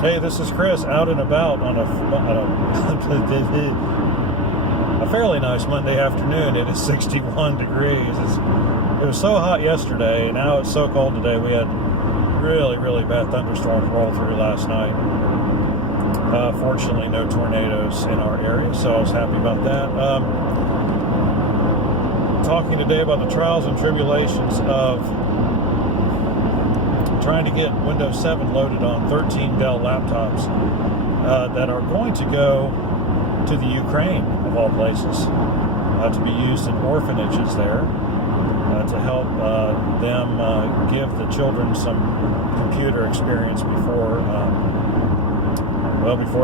Hey, this is Chris out and about on a fairly nice Monday afternoon. It is 61 degrees. It was so hot yesterday, and now it's so cold today. We had really, really bad thunderstorms roll through last night. Fortunately, no tornadoes in our area, so I was happy about that. Talking today about the trials and tribulations of trying to get Windows 7 loaded on 13 Dell laptops that are going to go to the Ukraine, of all places, to be used in orphanages there to help them give the children some computer experience before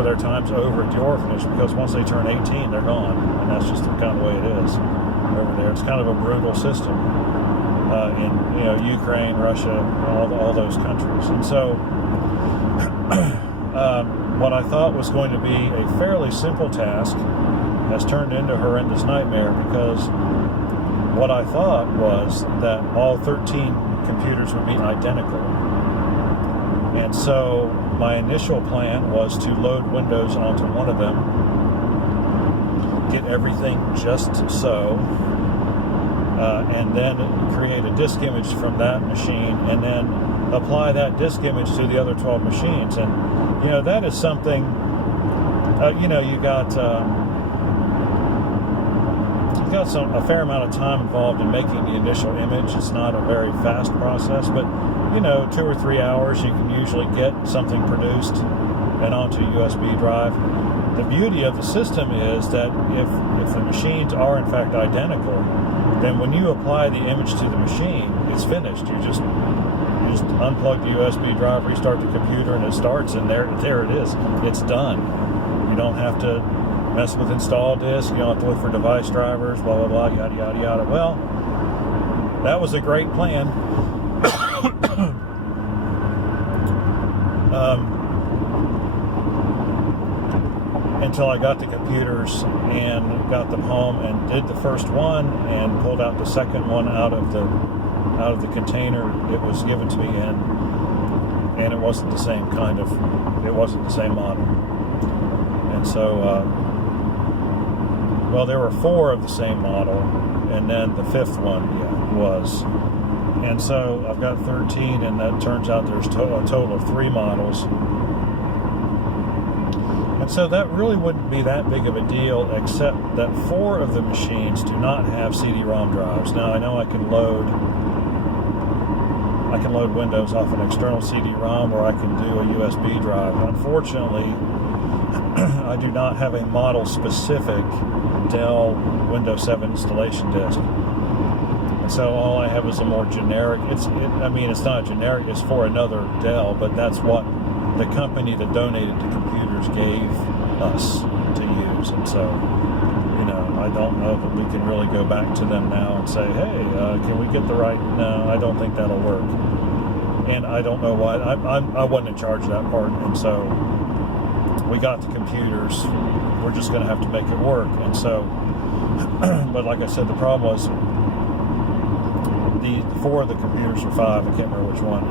their time's over at the orphanage, because once they turn 18, they're gone, and that's just the kind of way it is over there. It's kind of a brutal system. In Ukraine, Russia, all those countries. And so what I thought was going to be a fairly simple task has turned into a horrendous nightmare, because what I thought was that all 13 computers would be identical. And so my initial plan was to load Windows onto one of them, get everything just so, and then create a disk image from that machine, and then apply that disk image to the other 12 machines. And that is something. You got a fair amount of time involved in making the initial image. It's not a very fast process, but 2 or 3 hours you can usually get something produced and onto a USB drive. The beauty of the system is that if the machines are in fact identical, then when you apply the image to the machine, it's finished. You just unplug the USB drive, restart the computer, and it starts, and there it is. It's done. You don't have to mess with install disk. You don't have to look for device drivers, blah, blah, blah, yada, yada, yada. Well, that was a great plan. Until I got the computers and got them home and did the first one and pulled out the second one out of the container it was given to me in, and it wasn't the same model. And so there were 4 of the same model, and then the 5th one was. And so I've got 13, and that turns out there's a total of 3 models. And so that really wouldn't be that big of a deal, except that 4 of the machines do not have CD-ROM drives. Now, I know I can load Windows off an external CD-ROM, or I can do a USB drive. Unfortunately, I do not have a model-specific Dell Windows 7 installation disk. And so all I have is a more generic, it's not generic, it's for another Dell, but that's what the company that donated the computers gave us to use. And so, I don't know that we can really go back to them now and say, hey, can we get the right? No, I don't think that'll work. And I don't know why. I wasn't in charge of that part. And so we got the computers. We're just going to have to make it work. And so, but like I said, the problem was the 4 of the computers, or 5, I can't remember which one,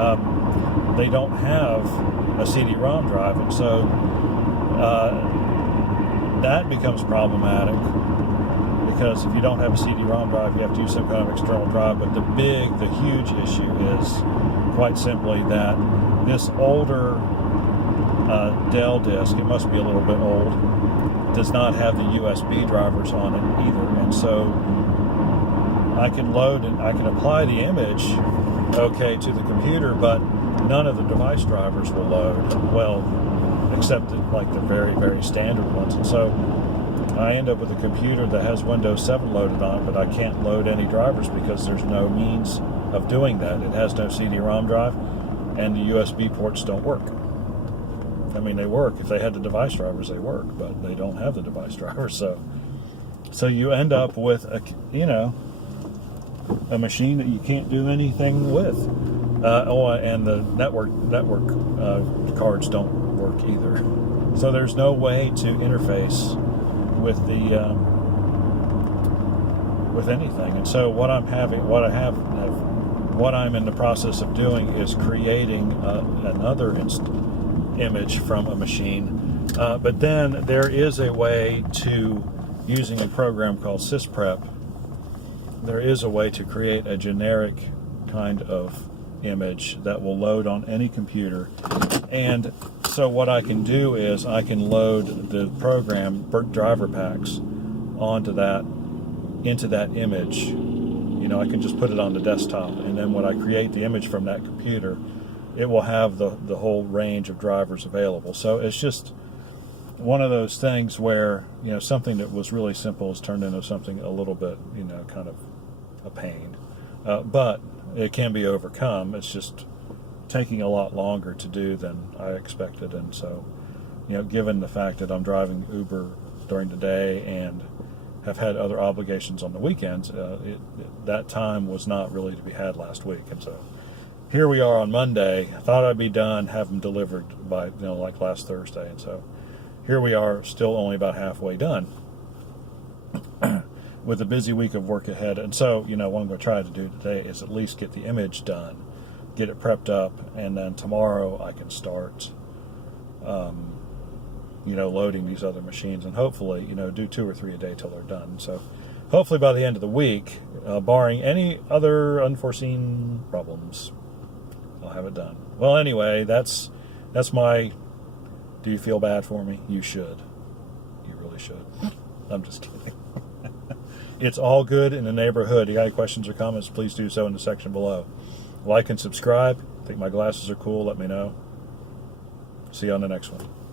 they don't have a CD-ROM drive, and so that becomes problematic, because if you don't have a CD-ROM drive, you have to use some kind of external drive. But the huge issue is quite simply that this older Dell disk, it must be a little bit old, does not have the USB drivers on it either. And so I can load and I can apply the image to the computer, but none of the device drivers will load, except the very, very standard ones. And so I end up with a computer that has Windows 7 loaded on it, but I can't load any drivers because there's no means of doing that. It has no CD-ROM drive, and the USB ports don't work. They work. If they had the device drivers, they work, but they don't have the device drivers. So you end up with a machine that you can't do anything with. And the network cards don't work either. So there's no way to interface with with anything. And so what I'm in the process of doing is creating image from a machine. But then there is a way to, using a program called SysPrep, there is a way to create a generic kind of image that will load on any computer. And so what I can do is I can load the program driver packs into that image. You know, I can just put it on the desktop, and then when I create the image from that computer, it will have the whole range of drivers available. So it's just one of those things where, you know, something that was really simple has turned into something a little bit, you know, kind of a pain. But it can be overcome. It's just taking a lot longer to do than I expected. And so, you know, given the fact that I'm driving Uber during the day and have had other obligations on the weekends, that time was not really to be had last week. And so here we are on Monday. I thought I'd be done, have them delivered by, you know, like last Thursday. And so here we are, still only about halfway done with a busy week of work ahead. And so, you know, what I'm going to try to do today is at least get the image done, get it prepped up, and then tomorrow I can start, you know, loading these other machines, and hopefully, you know, do 2 or 3 a day till they're done. So hopefully by the end of the week, barring any other unforeseen problems, I'll have it done. Well, anyway, that's my, do you feel bad for me? You should. You really should. I'm just kidding. It's all good in the neighborhood. You got any questions or comments, please do so in the section below. Like and subscribe. Think my glasses are cool, let me know. See you on the next one.